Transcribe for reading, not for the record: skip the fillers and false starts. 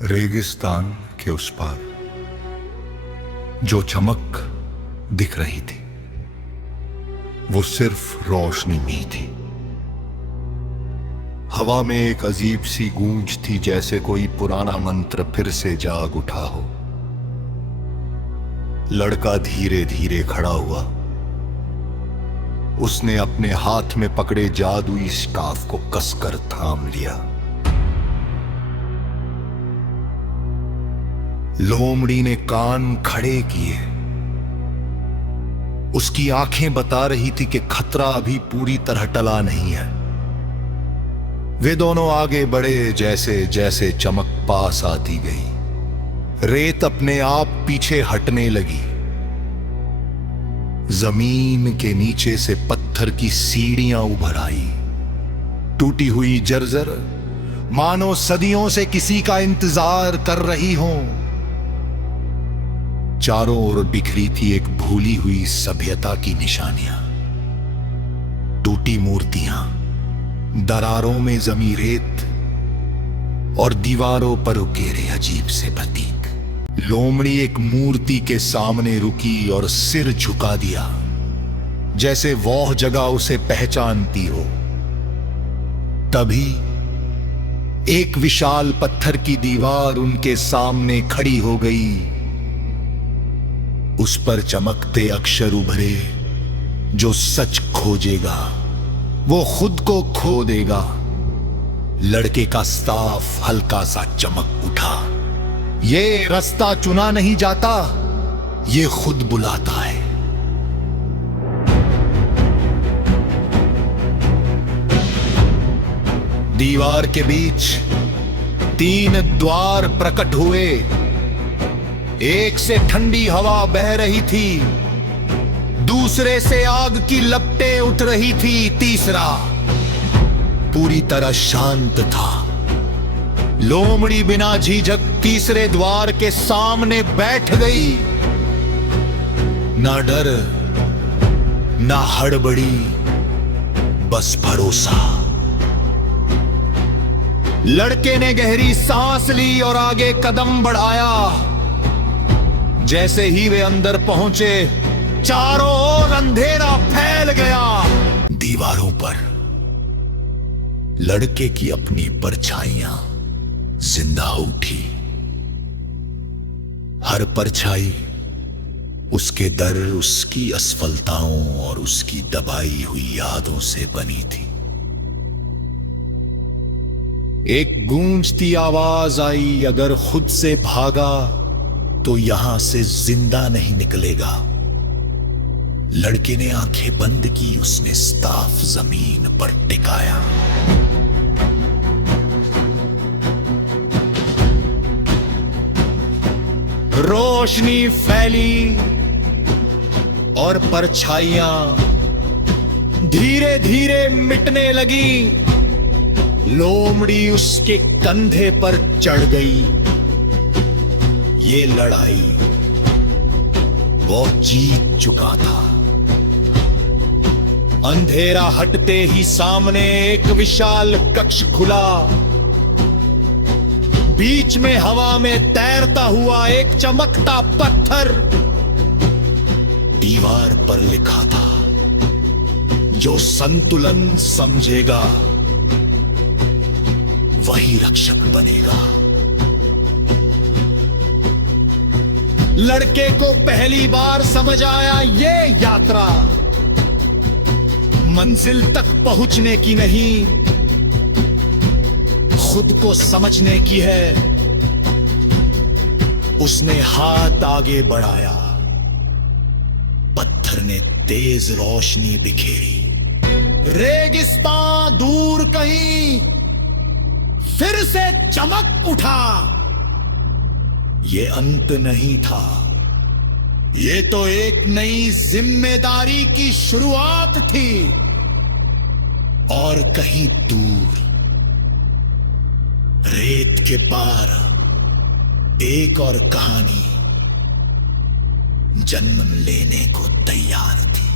रेगिस्तान के उस पार जो चमक दिख रही थी वो सिर्फ रोशनी में थी। हवा में एक अजीब सी गूंज थी, जैसे कोई पुराना मंत्र फिर से जाग उठा हो। लड़का धीरे धीरे खड़ा हुआ। उसने अपने हाथ में पकड़े जादुई स्कार्फ को कसकर थाम लिया। लोमड़ी ने कान खड़े किए। उसकी आंखें बता रही थी कि खतरा अभी पूरी तरह टला नहीं है। वे दोनों आगे बढ़े। जैसे जैसे चमक पास आती गई, रेत अपने आप पीछे हटने लगी। जमीन के नीचे से पत्थर की सीढ़ियां उभर आई, टूटी हुई जर्जर, मानो सदियों से किसी का इंतजार कर रही हो। चारों ओर बिखरी थी एक भूली हुई सभ्यता की निशानियां, टूटी मूर्तियां, दरारों में जमी रेत और दीवारों पर उकेरे अजीब से प्रतीक। लोमड़ी एक मूर्ति के सामने रुकी और सिर झुका दिया, जैसे वह जगह उसे पहचानती हो। तभी एक विशाल पत्थर की दीवार उनके सामने खड़ी हो गई। उस पर चमकते अक्षर उभरे, जो सच खोजेगा वो खुद को खो देगा। लड़के का साफ हल्का सा चमक उठा। ये रास्ता चुना नहीं जाता, ये खुद बुलाता है। दीवार के बीच 3 द्वार प्रकट हुए। एक से ठंडी हवा बह रही थी, दूसरे से आग की लपटें उठ रही थी, तीसरा पूरी तरह शांत था। लोमड़ी बिना झिझक तीसरे द्वार के सामने बैठ गई। ना डर, ना हड़बड़ी, बस भरोसा। लड़के ने गहरी सांस ली और आगे कदम बढ़ाया। जैसे ही वे अंदर पहुंचे, चारों ओर अंधेरा फैल गया। दीवारों पर लड़के की अपनी परछाइयां जिंदा उठी। हर परछाई उसके दर, उसकी असफलताओं और उसकी दबाई हुई यादों से बनी थी। एक गूंजती आवाज आई, अगर खुद से भागा तो यहां से जिंदा नहीं निकलेगा। लड़के ने आंखें बंद की, उसने स्कार्फ जमीन पर टिकाया। रोशनी फैली और परछाइयां धीरे धीरे मिटने लगी। लोमड़ी उसके कंधे पर चढ़ गई। ये लड़ाई वो जीत चुका था। अंधेरा हटते ही सामने एक विशाल कक्ष खुला। बीच में हवा में तैरता हुआ एक चमकता पत्थर। दीवार पर लिखा था, जो संतुलन समझेगा वही रक्षक बनेगा। लड़के को पहली बार समझ आया, ये यात्रा मंजिल तक पहुंचने की नहीं, खुद को समझने की है। उसने हाथ आगे बढ़ाया। पत्थर ने तेज रोशनी बिखेरी। रेगिस्तान दूर कहीं फिर से चमक उठा। ये अंत नहीं था, ये तो एक नई जिम्मेदारी की शुरुआत थी। और कहीं दूर रेत के पार एक और कहानी जन्म लेने को तैयार थी।